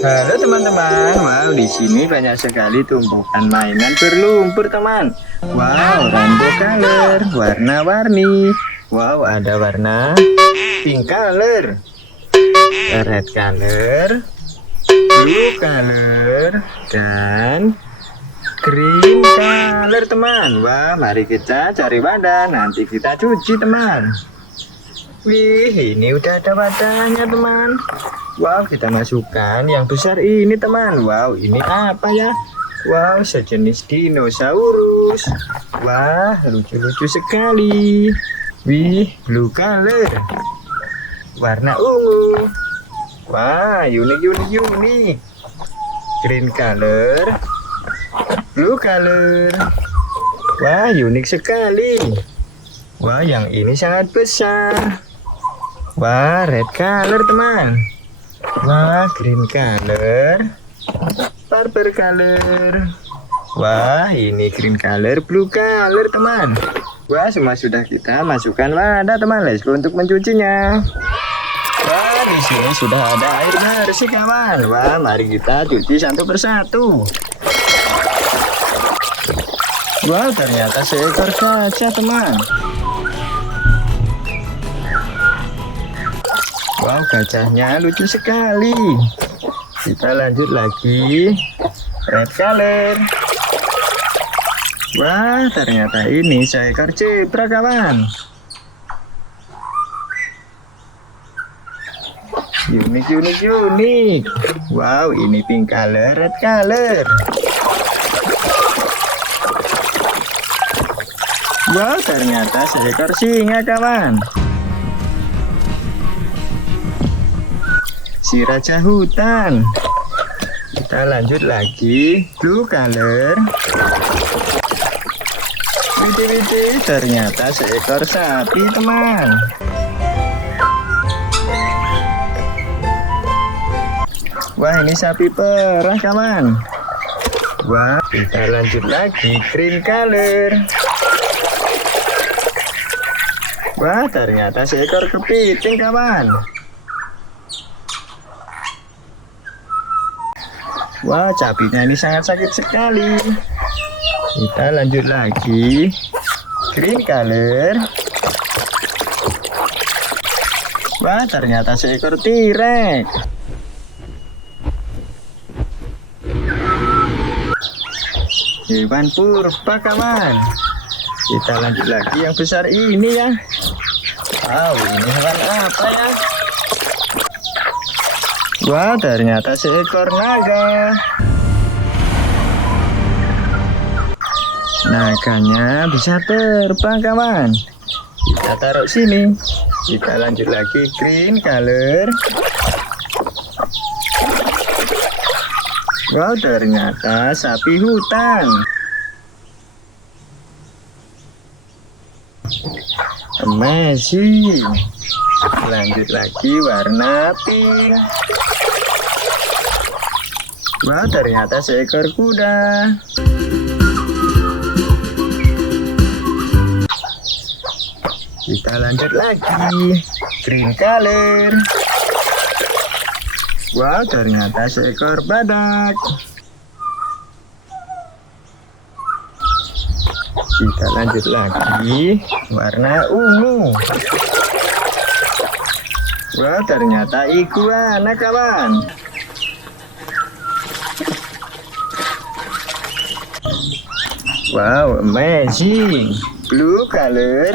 Halo teman-teman, wow di sini banyak sekali tumpukan mainan berlumpur teman. Wow, rainbow color, warna-warni. Wow, ada warna pink color, red color, blue color, dan green color teman. Wah, mari kita cari wadah, nanti kita cuci teman. Wih, ini udah ada wadahnya teman. Wow, kita masukkan yang besar ini teman. Wow, ini apa ya? Wow, sejenis dinosaurus. Wah, lucu-lucu sekali. Wih, blue color, warna ungu. Wah, unik. Green color, blue color. Wah, unik sekali. Wah, yang ini sangat besar. Wah, red color teman. Wah, green color, purple color. Wah, ini green color, blue color teman. Wah, semua sudah kita masukkan wadah teman. Let's go untuk mencucinya. Wah, di sini sudah ada air bersih kawan. Wah, mari kita cuci satu persatu. Wah, ternyata seekor gajah teman. Wow, gajahnya lucu sekali. Kita lanjut lagi. Red color. Wah, ternyata ini seekor zebra kawan. Unik. Wow, ini pink color, red color. Wow, ternyata seekor singa kawan. Si raja hutan. Kita lanjut lagi. Blue color. Widih, ternyata seekor sapi teman. Wah, ini sapi perah kawan. Wah, kita lanjut lagi. Green color. Wah, ternyata seekor kepiting kawan. Wah, sapinya ini sangat sakit sekali. Kita lanjut lagi. Green color. Wah, ternyata seekor T-Rex. Hewan purba kawan. Kita lanjut lagi yang besar ini ya. Wow, ini hewan apa ya? Wah, ternyata seekor naga. Naganya bisa terbang kawan. Kita taruh sini. Kita lanjut lagi. Green color. Wow, ternyata sapi hutan. Amazing. Lanjut lagi warna pink. Wah, ternyata seekor kuda. Kita lanjut lagi. Green color. Wah, ternyata seekor badak. Kita lanjut lagi. Warna ungu. Wah, ternyata iguana kawan. Wow, amazing. Blue color.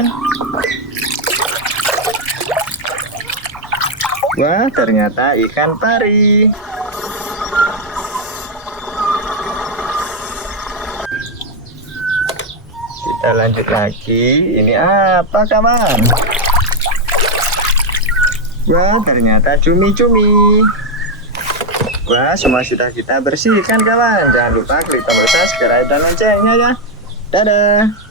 Wah, ternyata ikan pari. Kita lanjut lagi. Ini apa kawan? Wah, ternyata cumi-cumi. Wah, semua sudah kita bersihkan kawan. Jangan lupa klik tombol subscribe dan loncengnya ya. Dadah.